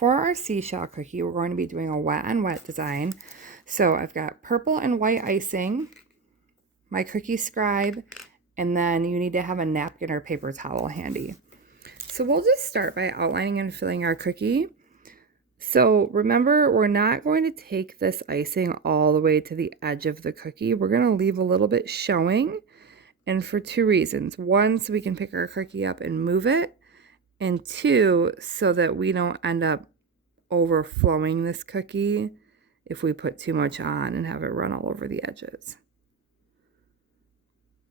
for our seashell cookie, we're going to be doing a wet on wet design. So I've got purple and white icing, my cookie scribe, and then you need to have a napkin or paper towel handy. So we'll just start by outlining and filling our cookie. So remember, we're not going to take this icing all the way to the edge of the cookie. We're going to leave a little bit showing, and for two reasons. One, so we can pick our cookie up and move it, and two, so that we don't end up overflowing this cookie if we put too much on and have it run all over the edges.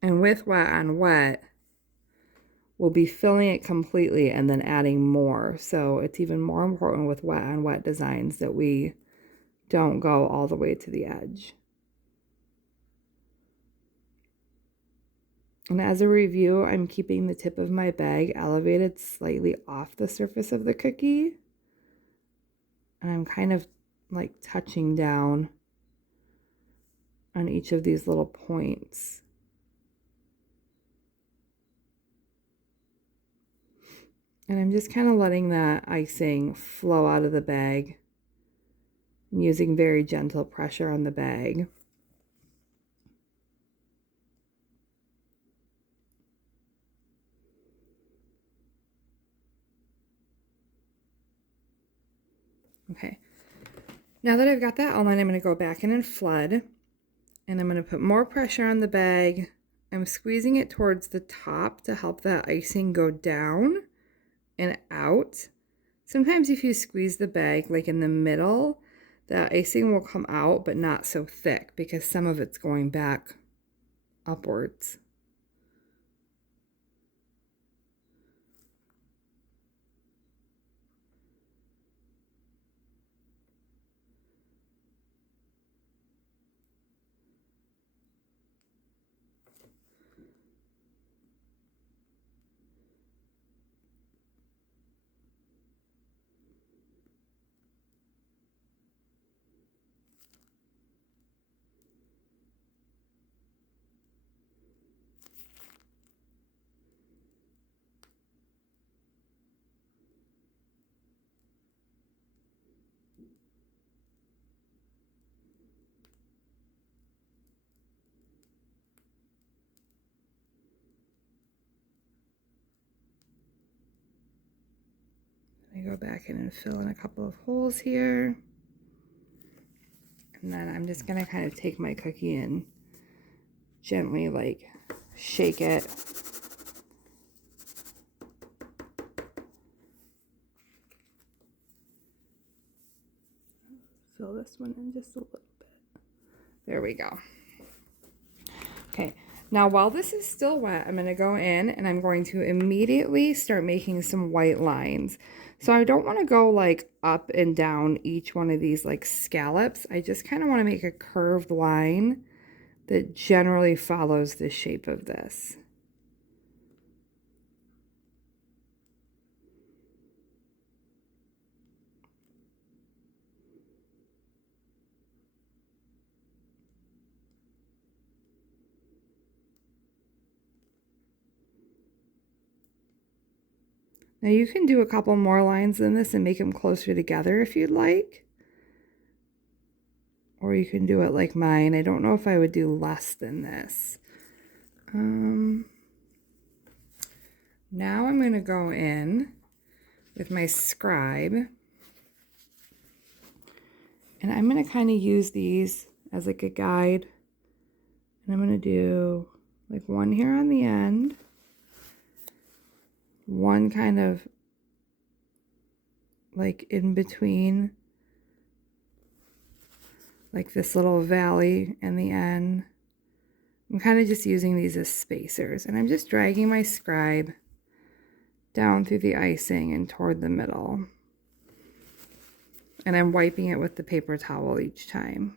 And with wet on wet, we'll be filling it completely and then adding more. So it's even more important with wet on wet designs that we don't go all the way to the edge. And as a review, I'm keeping the tip of my bag elevated slightly off the surface of the cookie. And I'm kind of like touching down on each of these little points. And I'm just kind of letting that icing flow out of the bag and using very gentle pressure on the bag. Okay, now that I've got that outline, I'm going to go back in and flood, and I'm going to put more pressure on the bag. I'm squeezing it towards the top to help that icing go down and out. Sometimes if you squeeze the bag like in the middle, the icing will come out, but not so thick because some of it's going back upwards. I go back in and fill in a couple of holes here. And then I'm just gonna kind of take my cookie and gently like shake it. Fill this one in just a little bit. There we go. Okay, now while this is still wet, I'm gonna go in and I'm going to immediately start making some white lines. So I don't wanna go like up and down each one of these like scallops. I just kind of wanna make a curved line that generally follows the shape of this. Now you can do a couple more lines than this and make them closer together if you'd like. Or you can do it like mine. I don't know if I would do less than this. Now I'm going to go in with my scribe. And I'm going to kind of use these as like a guide. And I'm going to do like one here on the end. One kind of like in between, like this little valley and the end. I'm kind of just using these as spacers, and I'm just dragging my scribe down through the icing and toward the middle. And I'm wiping it with the paper towel each time.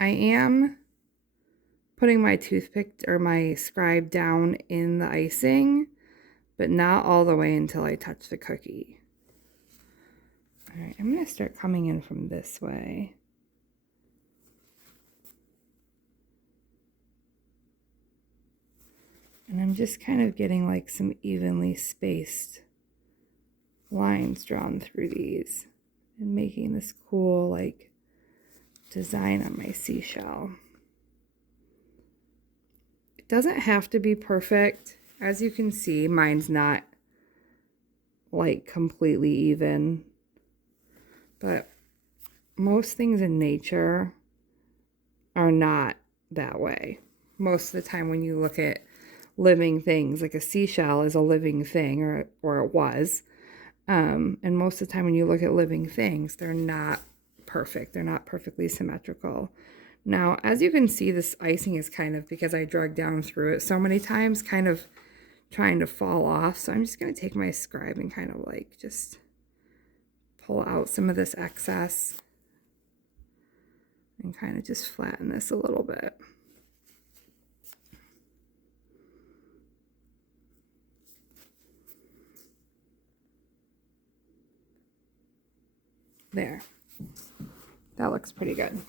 I am putting my toothpick or my scribe down in the icing, but not all the way until I touch the cookie. All right, I'm going to start coming in from this way. And I'm just kind of getting like some evenly spaced lines drawn through these and making this cool like design on my seashell. It doesn't have to be perfect. As you can see, mine's not like completely even, but most things in nature are not that way. Most of the time when you look at living things, like a seashell is a living thing, or it was. And most of the time when you look at living things, they're not perfect. They're not perfectly symmetrical. Now, as you can see, this icing is kind of, because I drug down through it so many times, kind of trying to fall off. So I'm just going to take my scribe and kind of like just pull out some of this excess and kind of just flatten this a little bit. There. That looks pretty good.